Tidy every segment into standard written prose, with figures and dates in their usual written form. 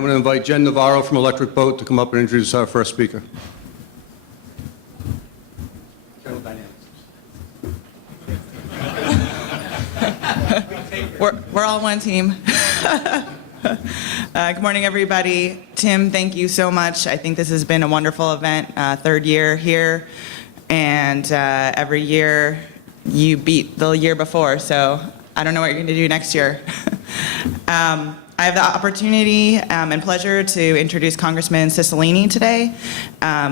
I'm going to invite Jen Navarro from Electric Boat to come up and introduce our first speaker. General Dynamics. We're all one team. Good morning, everybody. Tim, thank you so much. I think this has been a wonderful event, third year here, and every year you beat the year before, so I don't know what you're going to do next year. I have the opportunity and pleasure to introduce Congressman Cicilline today.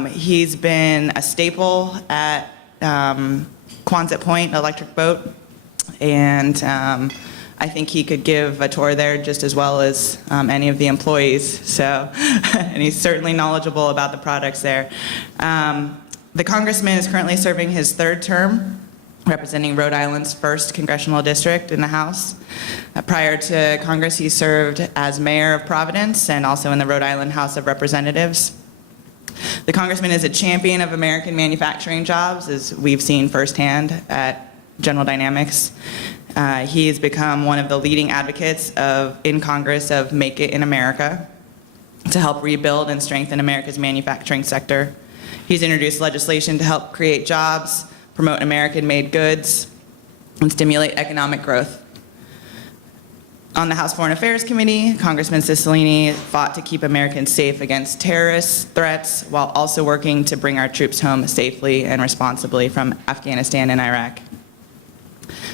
He's been a staple at Quonset Point Electric Boat, and I think he could give a tour there just as well as any of the employees. So, and he's certainly knowledgeable about the products there. The congressman is currently serving his third term, representing Rhode Island's 1st Congressional District in the House. Prior to Congress, he served as mayor of Providence and also in the Rhode Island House of Representatives. The congressman is a champion of American manufacturing jobs, as we've seen firsthand at General Dynamics. He has become one of the leading advocates in Congress of Make It in America to help rebuild and strengthen America's manufacturing sector. He's introduced legislation to help create jobs, promote American-made goods, and stimulate economic growth. On the House Foreign Affairs Committee, Congressman Cicilline fought to keep Americans safe against terrorist threats while also working to bring our troops home safely and responsibly from Afghanistan and Iraq.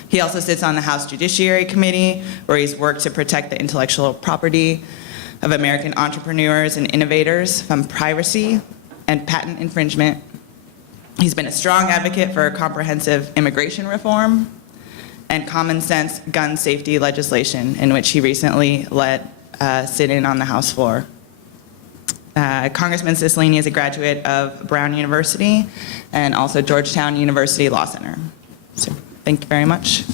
He also sits on the House Judiciary Committee, where he's worked to protect the intellectual property of American entrepreneurs and innovators from piracy and patent infringement. He's been a strong advocate for comprehensive immigration reform and common sense gun safety legislation, in which he recently led a sit-in on the House floor. Congressman Cicilline is a graduate of Brown University and also Georgetown University Law Center. So, thank you very much.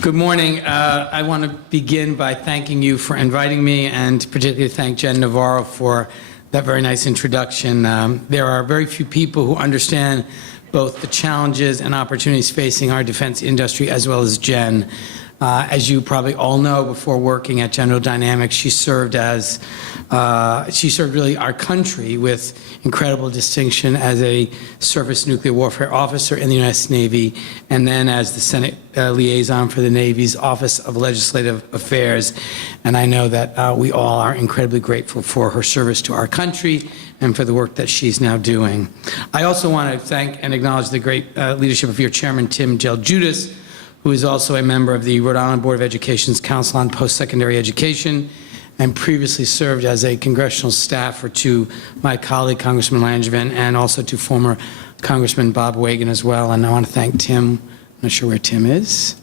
Good morning. I want to begin by thanking you for inviting me, and particularly thank Jen Navarro for that very nice introduction. There are very few people who understand both the challenges and opportunities facing our defense industry, as well as Jen. As you probably all know, before working at General Dynamics, she served really our country with incredible distinction as a surface nuclear warfare officer in the U.S. Navy, and then as the Senate liaison for the Navy's Office of Legislative Affairs. And I know that we all are incredibly grateful for her service to our country and for the work that she's now doing. I also want to thank and acknowledge the great leadership of your chairman, Tim Judas, who is also a member of the Rhode Island Board of Education's Council on Post-Secondary Education, and previously served as a congressional staffer to my colleague, Congressman Langevin, and also to former Congressman Bob Wagan as well. And I want to thank Tim, I'm not sure where Tim is,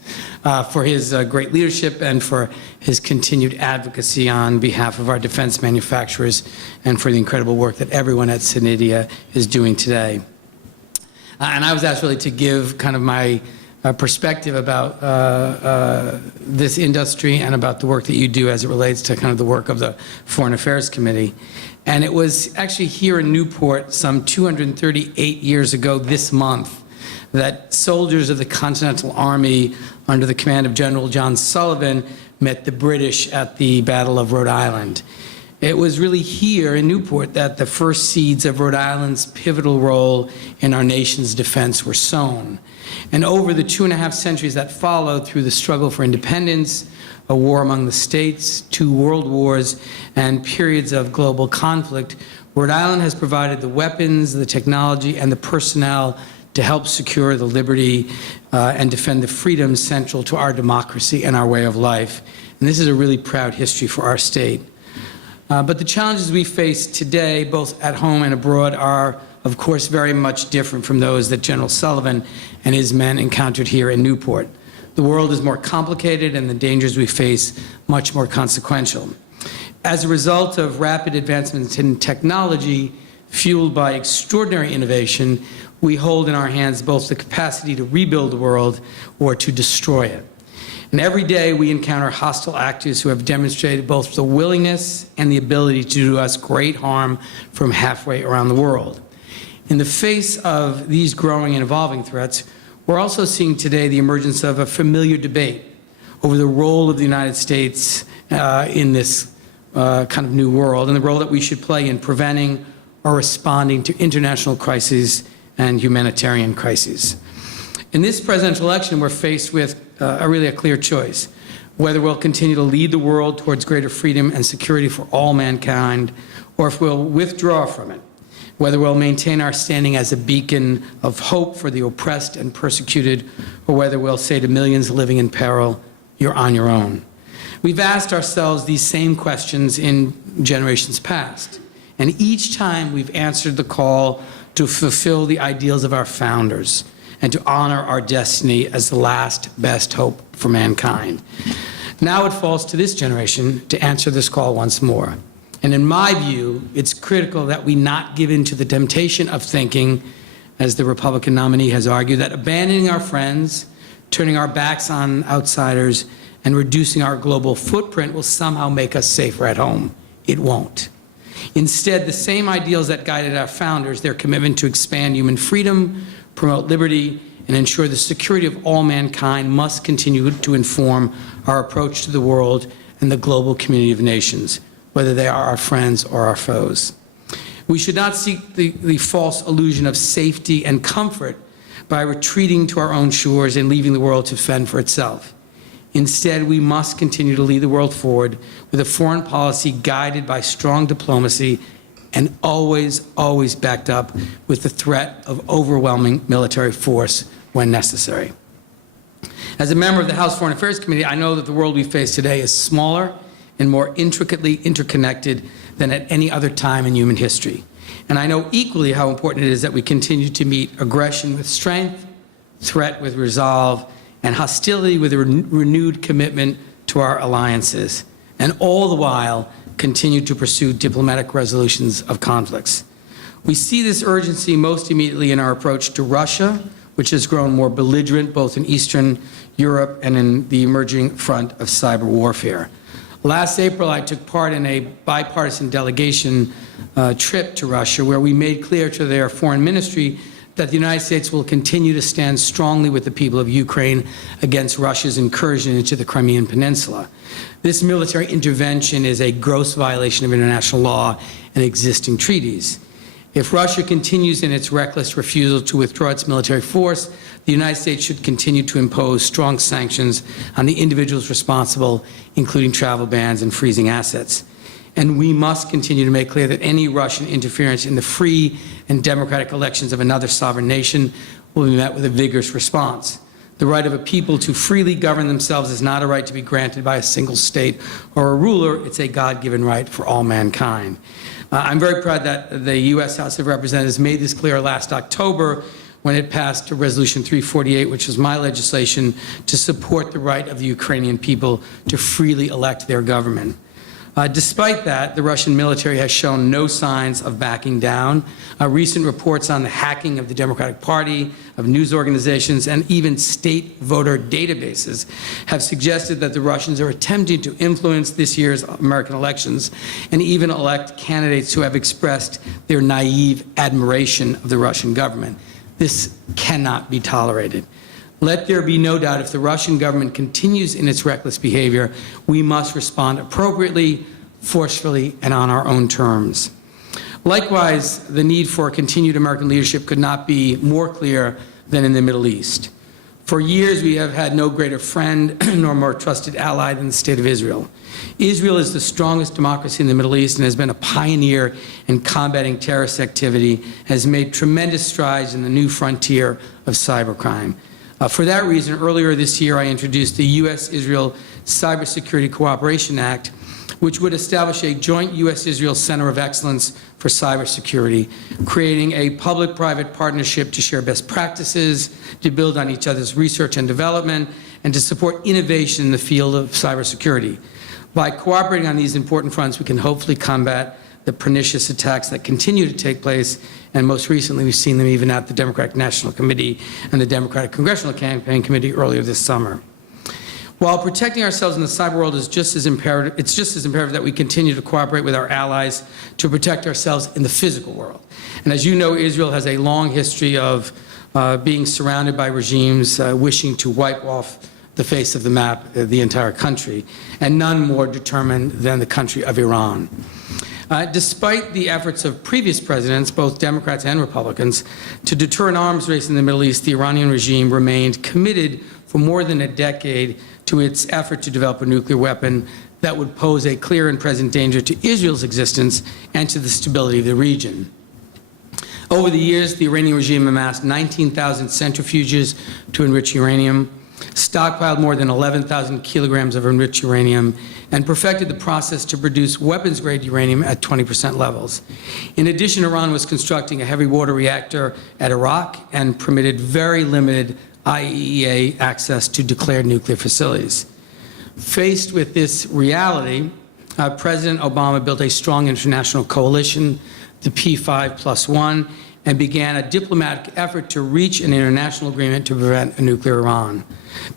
for his great leadership and for his continued advocacy on behalf of our defense manufacturers and for the incredible work that everyone at SENEDIA is doing today. And I was asked really to give kind of my perspective about this industry and about the work that you do as it relates to kind of the work of the Foreign Affairs Committee. And it was actually here in Newport some 238 years ago this month that soldiers of the Continental Army under the command of General John Sullivan met the British at the Battle of Rhode Island. It was really here in Newport that the first seeds of Rhode Island's pivotal role in our nation's defense were sown. And over the 2.5 centuries that followed, through the struggle for independence, a war among the states, 2 world wars, and periods of global conflict, Rhode Island has provided the weapons, the technology, and the personnel to help secure the liberty and defend the freedoms central to our democracy and our way of life. And this is a really proud history for our state. But the challenges we face today, both at home and abroad, are, of course, very much different from those that General Sullivan and his men encountered here in Newport. The world is more complicated and the dangers we face much more consequential. As a result of rapid advancements in technology, fueled by extraordinary innovation, we hold in our hands both the capacity to rebuild the world or to destroy it. And every day we encounter hostile actors who have demonstrated both the willingness and the ability to do us great harm from halfway around the world. In the face of these growing and evolving threats, We're also seeing today the emergence of a familiar debate over the role of the United States in this kind of new world, and the role that we should play in preventing or responding to international crises and humanitarian crises. In this presidential election, we're faced with really a clear choice: whether we'll continue to lead the world towards greater freedom and security for all mankind, or if we'll withdraw from it; whether we'll maintain our standing as a beacon of hope for the oppressed and persecuted, or whether we'll say to millions living in peril, "You're on your own." We've asked ourselves these same questions in generations past, and each time we've answered the call to fulfill the ideals of our founders and to honor our destiny as the last best hope for mankind. Now it falls to this generation to answer this call once more. And in my view, it's critical that we not give in to the temptation of thinking, as the Republican nominee has argued, that abandoning our friends, turning our backs on outsiders, and reducing our global footprint will somehow make us safer at home. It won't. Instead, the same ideals that guided our founders, their commitment to expand human freedom, promote liberty, and ensure the security of all mankind, must continue to inform our approach to the world and the global community of nations, whether they are our friends or our foes. We should not seek the false illusion of safety and comfort by retreating to our own shores and leaving the world to fend for itself. Instead, we must continue to lead the world forward with a foreign policy guided by strong diplomacy and always, always backed up with the threat of overwhelming military force when necessary. As a member of the House Foreign Affairs Committee, I know that the world we face today is smaller and more intricately interconnected than at any other time in human history. And I know equally how important it is that we continue to meet aggression with strength, threat with resolve, and hostility with a renewed commitment to our alliances, and all the while continue to pursue diplomatic resolutions of conflicts. We see this urgency most immediately in our approach to Russia, which has grown more belligerent both in Eastern Europe and in the emerging front of cyber warfare. Last April, I took part in a bipartisan delegation trip to Russia, where we made clear to their foreign ministry that the United States will continue to stand strongly with the people of Ukraine against Russia's incursion into the Crimean Peninsula. This military intervention is a gross violation of international law and existing treaties. If Russia continues in its reckless refusal to withdraw its military force, the United States should continue to impose strong sanctions on the individuals responsible, including travel bans and freezing assets. And we must continue to make clear that any Russian interference in the free and democratic elections of another sovereign nation will be met with a vigorous response. The right of a people to freely govern themselves is not a right to be granted by a single state or a ruler. It's a God-given right for all mankind. I'm very proud that the U.S. House of Representatives made this clear last October when it passed Resolution 348, which was my legislation to support the right of the Ukrainian people to freely elect their government. Despite that, the Russian military has shown no signs of backing down. Recent reports on the hacking of the Democratic Party, of news organizations, and even state voter databases have suggested that the Russians are attempting to influence this year's American elections and even elect candidates who have expressed their naive admiration of the Russian government. This cannot be tolerated. Let there be no doubt, if the Russian government continues in its reckless behavior, we must respond appropriately, forcefully, and on our own terms. Likewise, the need for continued American leadership could not be more clear than in the Middle East. For years, we have had no greater friend nor more trusted ally than the State of Israel. Israel is the strongest democracy in the Middle East and has been a pioneer in combating terrorist activity, has made tremendous strides in the new frontier of cybercrime. For that reason, earlier this year, I introduced the U.S.-Israel Cybersecurity Cooperation Act, which would establish a joint U.S.-Israel Center of Excellence for Cybersecurity, creating a public-private partnership to share best practices, to build on each other's research and development, and to support innovation in the field of cybersecurity. By cooperating on these important fronts, we can hopefully combat the pernicious attacks that continue to take place, and most recently we've seen them even at the Democratic National Committee and the Democratic Congressional Campaign Committee earlier this summer. While protecting ourselves in the cyber world is just as imperative, it's just as imperative that we continue to cooperate with our allies to protect ourselves in the physical world. And as you know, Israel has a long history of being surrounded by regimes wishing to wipe off the face of the map the entire country, and none more determined than the country of Iran. Despite the efforts of previous presidents, both Democrats and Republicans, to deter an arms race in the Middle East, the Iranian regime remained committed for more than a decade to its effort to develop a nuclear weapon that would pose a clear and present danger to Israel's existence and to the stability of the region. Over the years, the Iranian regime amassed 19,000 centrifuges to enrich uranium, stockpiled more than 11,000 kilograms of enriched uranium, and perfected the process to produce weapons-grade uranium at 20% levels. In addition, Iran was constructing a heavy water reactor at Iraq and permitted very limited IAEA access to declared nuclear facilities. Faced with this reality, President Obama built a strong international coalition, the P5+1, and began a diplomatic effort to reach an international agreement to prevent a nuclear Iran.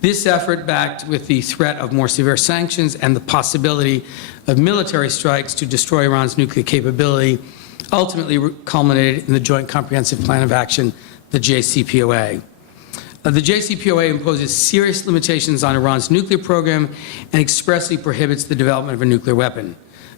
This effort, backed with the threat of more severe sanctions and the possibility of military strikes to destroy Iran's nuclear capability, ultimately culminated in the Joint Comprehensive Plan of Action, the JCPOA. The JCPOA imposes serious limitations on Iran's nuclear program and expressly prohibits the development of a nuclear weapon.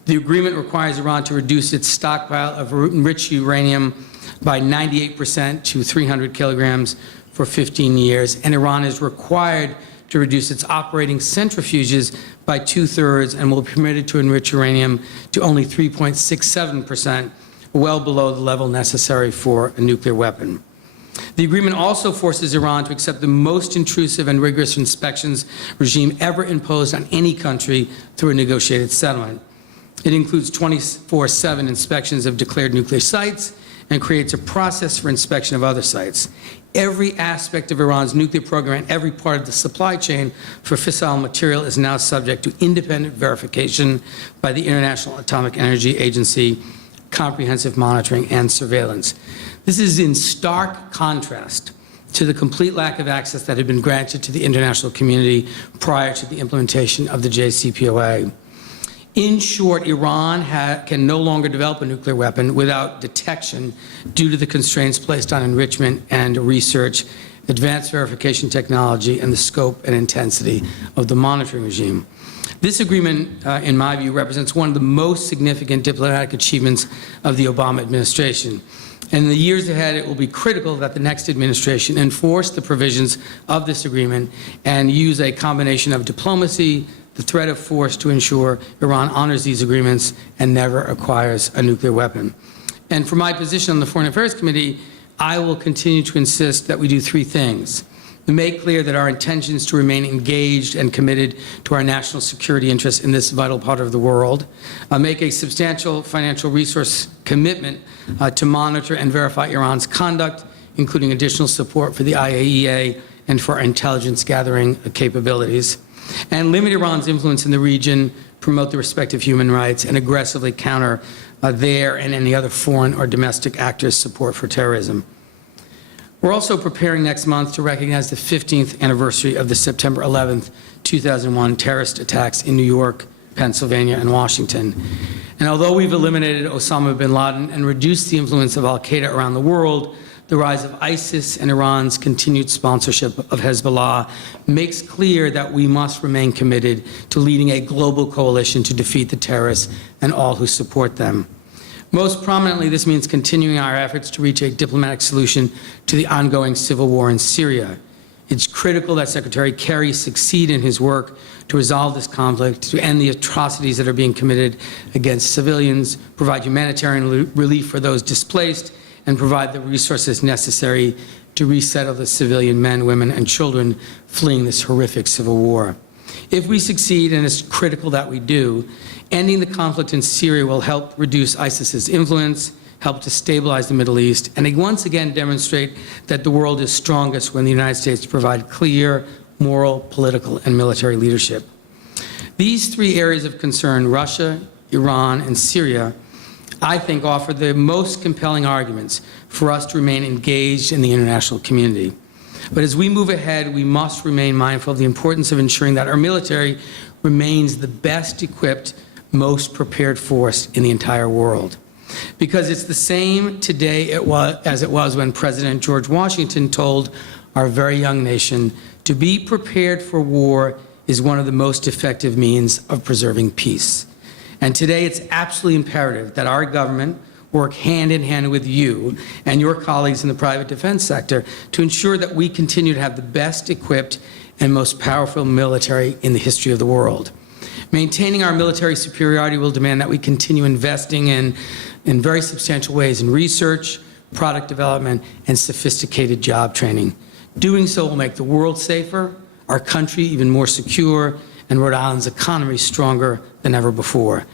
The agreement requires Iran to reduce its stockpile of enriched uranium by 98% to 300 kilograms for 15 years, and Iran is required to reduce its operating centrifuges by 2/3 and will be permitted to enrich uranium to only 3.67%, well below the level necessary for a nuclear weapon. The agreement also forces Iran to accept the most intrusive and rigorous inspections regime ever imposed on any country through a negotiated settlement. It includes 24/7 inspections of declared nuclear sites and creates a process for inspection of other sites. Every aspect of Iran's nuclear program and every part of the supply chain for fissile material is now subject to independent verification by the International Atomic Energy Agency, comprehensive monitoring and surveillance. This is in stark contrast to the complete lack of access that had been granted to the international community prior to the implementation of the JCPOA. In short, Iran can no longer develop a nuclear weapon without detection due to the constraints placed on enrichment and research, advanced verification technology, and the scope and intensity of the monitoring regime. This agreement, in my view, represents one of the most significant diplomatic achievements of the Obama administration. In the years ahead, it will be critical that the next administration enforce the provisions of this agreement and use a combination of diplomacy, the threat of force to ensure Iran honors these agreements and never acquires a nuclear weapon. And for my position on the Foreign Affairs Committee, I will continue to insist that we do three things. We make clear that our intention is to remain engaged and committed to our national security interests in this vital part of the world. Make a substantial financial resource commitment to monitor and verify Iran's conduct, including additional support for the IAEA and for our intelligence gathering capabilities. And limit Iran's influence in the region, promote the respect of human rights, and aggressively counter their and any other foreign or domestic actors' support for terrorism. We're also preparing next month to recognize the 15th anniversary of the September 11th, 2001 terrorist attacks in New York, Pennsylvania, and Washington. And although we've eliminated Osama bin Laden and reduced the influence of al-Qaeda around the world, the rise of ISIS and Iran's continued sponsorship of Hezbollah makes clear that we must remain committed to leading a global coalition to defeat the terrorists and all who support them. Most prominently, this means continuing our efforts to reach a diplomatic solution to the ongoing civil war in Syria. It's critical that Secretary Kerry succeed in his work to resolve this conflict, to end the atrocities that are being committed against civilians, provide humanitarian relief for those displaced, and provide the resources necessary to resettle the civilian men, women, and children fleeing this horrific civil war. If we succeed, and it's critical that we do, ending the conflict in Syria will help reduce ISIS's influence, help to stabilize the Middle East, and once again demonstrate that the world is strongest when the United States provide clear, moral, political, and military leadership. These three areas of concern, Russia, Iran, and Syria, I think offer the most compelling arguments for us to remain engaged in the international community. But as we move ahead, we must remain mindful of the importance of ensuring that our military remains the best equipped, most prepared force in the entire world. because it's the same today as it was when President George Washington told our very young nation, to be prepared for war is one of the most effective means of preserving peace. And today it's absolutely imperative that our government work hand in hand with you and your colleagues in the private defense sector to ensure that we continue to have the best equipped and most powerful military in the history of the world. Maintaining our military superiority will demand that we continue investing in very substantial ways in research, product development, and sophisticated job training. Doing so will make the world safer, our country even more secure, and Rhode Island's economy stronger than ever before.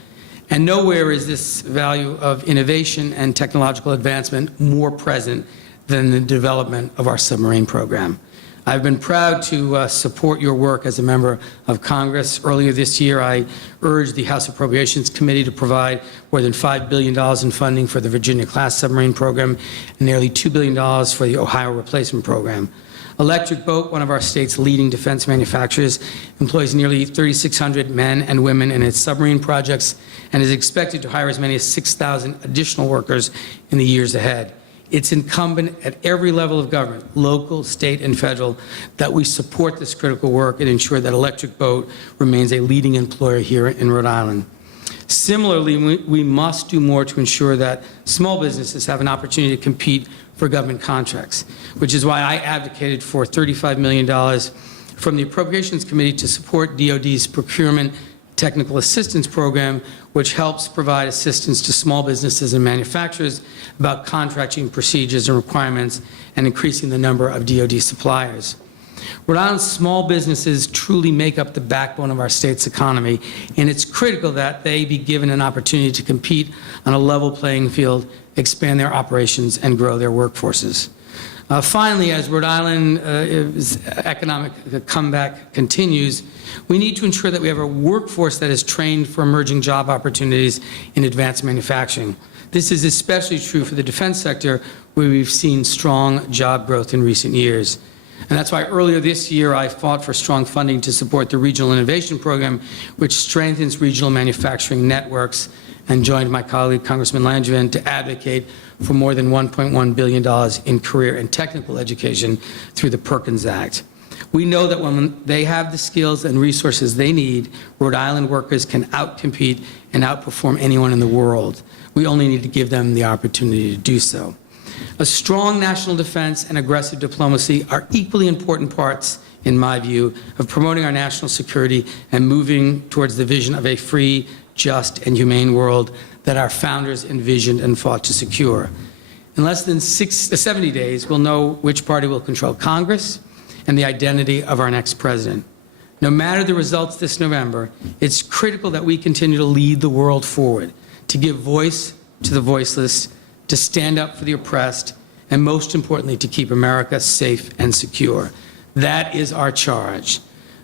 And nowhere is this value of innovation and technological advancement more present than the development of our submarine program. I've been proud to support your work as a member of Congress. Earlier this year, I urged the House Appropriations Committee to provide more than $5 billion in funding for the Virginia-class submarine program and nearly $2 billion for the Ohio replacement program. Electric Boat, one of our state's leading defense manufacturers, employs nearly 3,600 men and women in its submarine projects and is expected to hire as many as 6,000 additional workers in the years ahead. It's incumbent at every level of government, local, state, and federal, that we support this critical work and ensure that Electric Boat remains a leading employer here in Rhode Island. Similarly, we must do more to ensure that small businesses have an opportunity to compete for government contracts, which is why I advocated for $35 million from the Appropriations Committee to support DoD's Procurement Technical Assistance Program, which helps provide assistance to small businesses and manufacturers about contracting procedures and requirements and increasing the number of DoD suppliers. Rhode Island's small businesses truly make up the backbone of our state's economy, and it's critical that they be given an opportunity to compete on a level playing field, expand their operations, and grow their workforces. Finally, as Rhode Island's economic comeback continues, we need to ensure that we have a workforce that is trained for emerging job opportunities in advanced manufacturing. This is especially true for the defense sector, where we've seen strong job growth in recent years. And that's why earlier this year I fought for strong funding to support the Regional Innovation Program, which strengthens regional manufacturing networks, and joined my colleague Congressman Langevin to advocate for more than $1.1 billion in career and technical education through the Perkins Act. We know that when they have the skills and resources they need, Rhode Island workers can outcompete and outperform anyone in the world. We only need to give them the opportunity to do so. A strong national defense and aggressive diplomacy are equally important parts, in my view, of promoting our national security and moving towards the vision of a free, just, and humane world that our founders envisioned and fought to secure. In less than 70 days, we'll know which party will control Congress and the identity of our next president. No matter the results this November, it's critical that we continue to lead the world forward, to give voice to the voiceless, to stand up for the oppressed, and most importantly, to keep America safe and secure. That is our charge.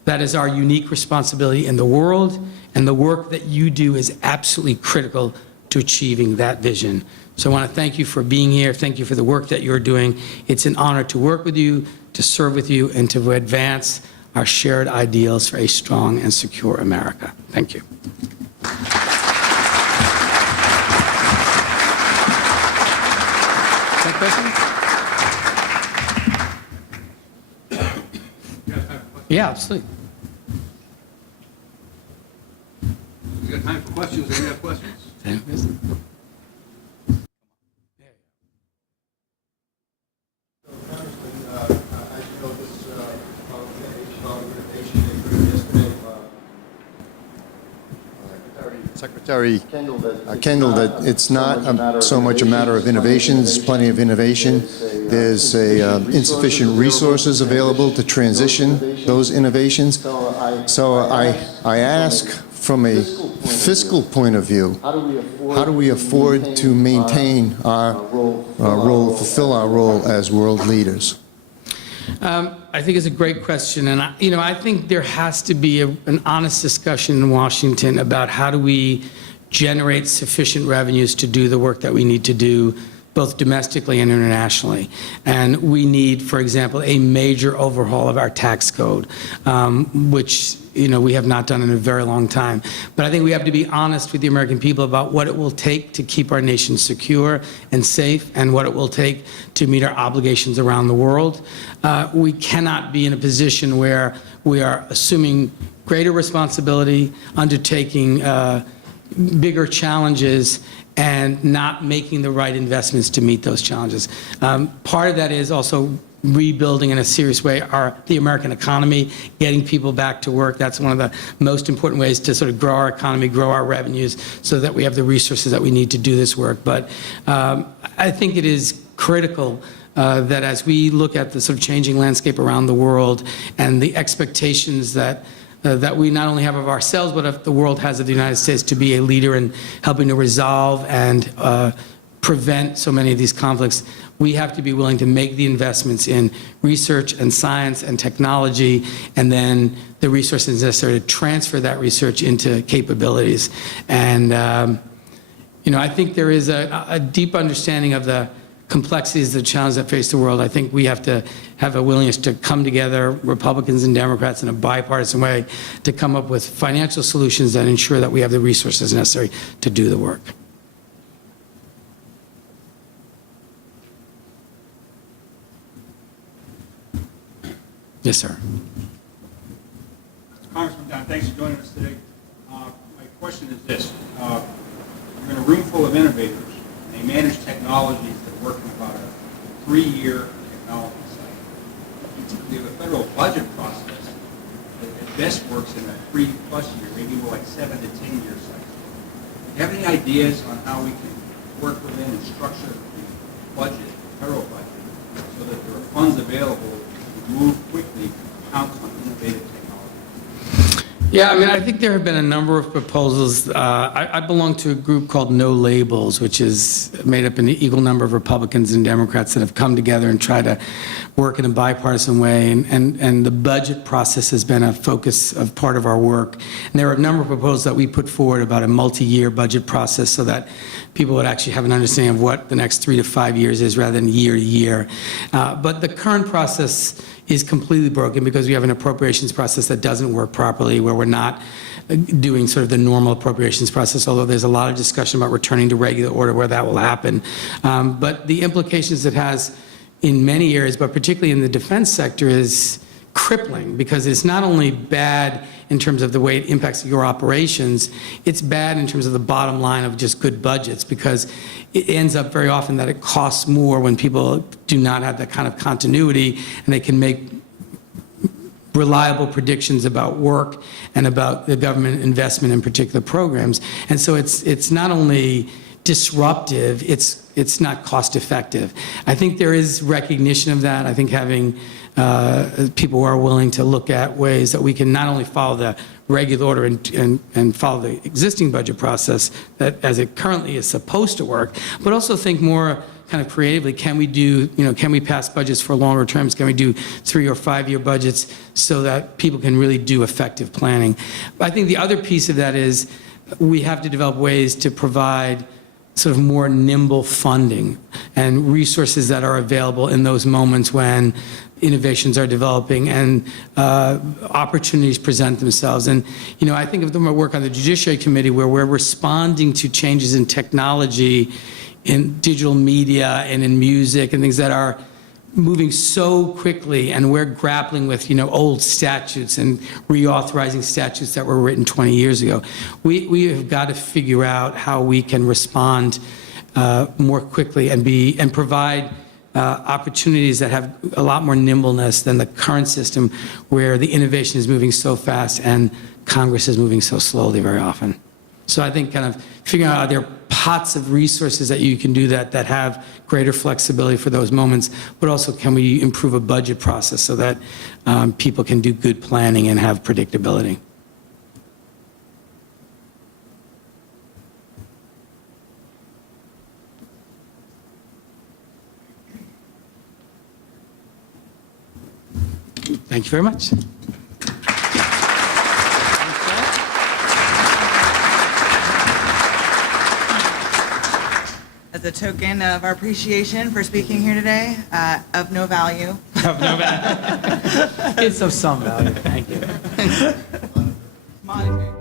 That is our unique responsibility in the world, and the work that you do is absolutely critical to achieving that vision. So I want to thank you for being here. Thank you for the work that you're doing. It's an honor to work with you, to serve with you, and to advance our shared ideals for a strong and secure America. Thank you. Questions? Yeah, absolutely. We got time for questions. Any other questions? Secretary Kendall, that it's not so much a matter of innovation. There's plenty of innovation. There's insufficient resources available to transition those innovations. So I ask, from a fiscal point of view, how do we afford to maintain our role, fulfill our role as world leaders? I think it's a great question, and I think there has to be an honest discussion in Washington about how do we generate sufficient revenues to do the work that we need to do both domestically and internationally. And we need, for example, a major overhaul of our tax code, which we have not done in a very long time. But I think we have to be honest with the American people about what it will take to keep our nation secure and safe, and what it will take to meet our obligations around the world. We cannot be in a position where we are assuming greater responsibility, undertaking bigger challenges, and not making the right investments to meet those challenges. Part of that is also rebuilding in a serious way the American economy, getting people back to work. That's one of the most important ways to sort of grow our economy, grow our revenues, so that we have the resources that we need to do this work. But I think it is critical that as we look at the sort of changing landscape around the world and the expectations that we not only have of ourselves, but of the world has of the United States to be a leader in helping to resolve and prevent so many of these conflicts, we have to be willing to make the investments in research and science and technology, and then the resources necessary to transfer that research into capabilities. And I think there is a deep understanding of the complexities, the challenges that face the world. I think we have to have a willingness to come together, Republicans and Democrats, in a bipartisan way, to come up with financial solutions that ensure that we have the resources necessary to do the work. Yes, sir. Congressman Don, thanks for joining us today. My question is this. You're in a room full of innovators, and they manage technologies that work in about a 3-year technology cycle. Typically, the federal budget process at best works in a 3+ year, maybe more like 7 to 10 year cycle. Do you have any ideas on how we can work within and structure the budget, the federal budget, so that there are funds available to move quickly to pounce on innovative technology? Yeah, I think there have been a number of proposals. I belong to a group called No Labels, which is made up an equal number of Republicans and Democrats that have come together and tried to work in a bipartisan way. And the budget process has been a focus of part of our work. And there are a number of proposals that we put forward about a multi-year budget process so that people would actually have an understanding of what the next 3 to 5 years is rather than year to year. But the current process is completely broken because we have an appropriations process that doesn't work properly, where we're not doing sort of the normal appropriations process, although there's a lot of discussion about returning to regular order where that will happen. But the implications it has in many areas, but particularly in the defense sector, is crippling, because it's not only bad in terms of the way it impacts your operations, it's bad in terms of the bottom line of just good budgets, because it ends up very often that it costs more when people do not have that kind of continuity, and they can make reliable predictions about work and about the government investment in particular programs. And so it's not only disruptive, it's not cost effective. I think there is recognition of that. I think having people who are willing to look at ways that we can not only follow the regular order and follow the existing budget process that as it currently is supposed to work, but also think more kind of creatively. Can we do, can we pass budgets for longer terms? Can we do 3 or 5 year budgets so that people can really do effective planning? I think the other piece of that is we have to develop ways to provide sort of more nimble funding and resources that are available in those moments when innovations are developing and opportunities present themselves. And, I think of my work on the Judiciary Committee, where we're responding to changes in technology, in digital media and in music and things that are moving so quickly, and we're grappling with, old statutes and reauthorizing statutes that were written 20 years ago. We have got to figure out how we can respond more quickly and provide opportunities that have a lot more nimbleness than the current system, where the innovation is moving so fast and Congress is moving so slowly very often. So I think kind of figuring out, are there pots of resources that you can do that have greater flexibility for those moments, but also can we improve a budget process so that people can do good planning and have predictability? Thank you very much. as a token of our appreciation for speaking here today, of no value. It's of some value, thank you. Monetary.